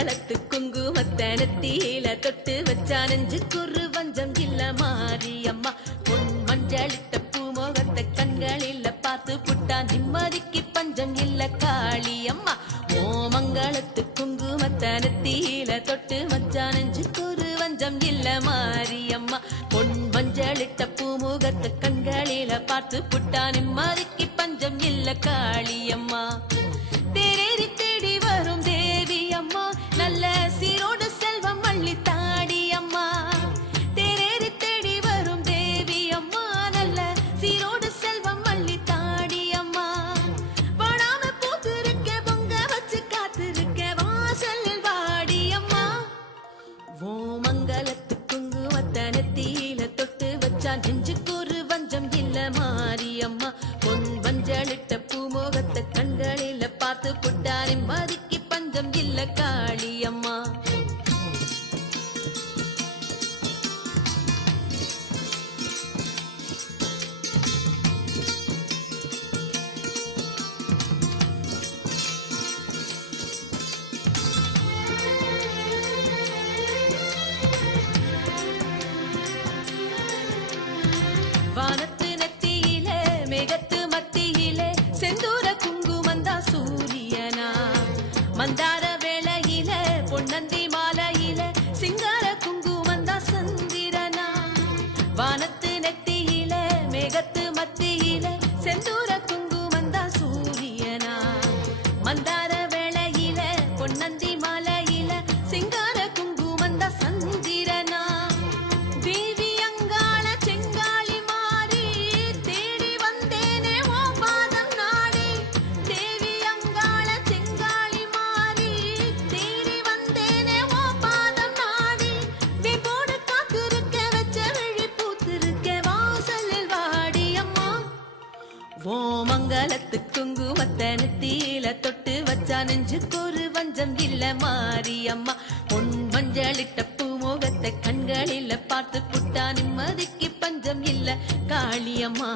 மங்களத்து குங்குமத்தனத்தில தொட்டு வச்சா நெஞ்சுக்குரு வஞ்சம் இல்ல மாரியம்மா பொன் மஞ்சளிட்ட பூமோகத்தை கண்களில் பார்த்து புட்டா நிம்மதிக்கு பஞ்சம் இல்ல காளியம்மா ஓ மங்களத்து குங்குமத்தனத்தில தொட்டு வச்சா நெஞ்சுக்குரு வஞ்சம் இல்ல மாரியம்மா பொன் மஞ்சளிட்ட பூமுகத்தை கண்களில பார்த்து புட்டா நிம்மதிக்கு பஞ்சம் இல்ல காளியம்மா தேரேறி தேடி வரும் தேவி அம்மா நல்ல சீரோடு செல்வம் அள்ளி தாடி அம்மா தேரேறி தேடி வரும் தேவி அம்மா நல்ல சீரோடு செல்வம் அள்ளி தாடி அம்மா வாடாம பூத்திருக்க பொங்க வச்சு காத்திருக்க வாசலில் வாடி அம்மா ஓ மங்களத்து குங்குமத்தனத்தில தொட்டு வச்சா நெஞ்சுக்குரு வஞ்சம் இல்ல மாரியம்மா பொன் வஞ்சளிட்ட பூமோகத்தை கண்களில பார்த்து புட்டா நிம்மதிக்கு பஞ்சம் இல்ல காளியம்மா வானத்து நெத்தியிலே மேகத்து மத்தியிலே செந்தூர குங்குமந்தா சூரியனா மந்தார வேளையில பொன்னந்தி மாலையில சிங்கார குங்குமந்தா சந்திரனா வானத்து நெத்தியில மேகத்து மத்தியில செந்தூர குங்குமந்தா சூரியனா மந்தார வேளையில பொன்னந்தி மாலையில சிங்கார குங்குமந்தா சந்திரனா தேவி அங்காள செங்காளி மாறி தேடி வந்தேனே ஓ பாதம் நாடி தேவி அங்காள செங்காளி மாறி தேடி வந்தேனே ஓ பாதம் நாடி வேம்போடு காத்திருக்க வச்ச விழி பூத்திருக்க வாசலில் வாடி அம்மா ஓ மங்களத்து குங்குமத்தனத்தில தொட்டு வச்சா நெஞ்சுக்கொரு வஞ்சம் இல்ல மாரியம்மா பொன் மஞ்சளிட்ட பூமோகத்தை கண்களில் பார்த்து புட்டா நிம்மதிக்கு பஞ்சம் இல்ல காளியம்மா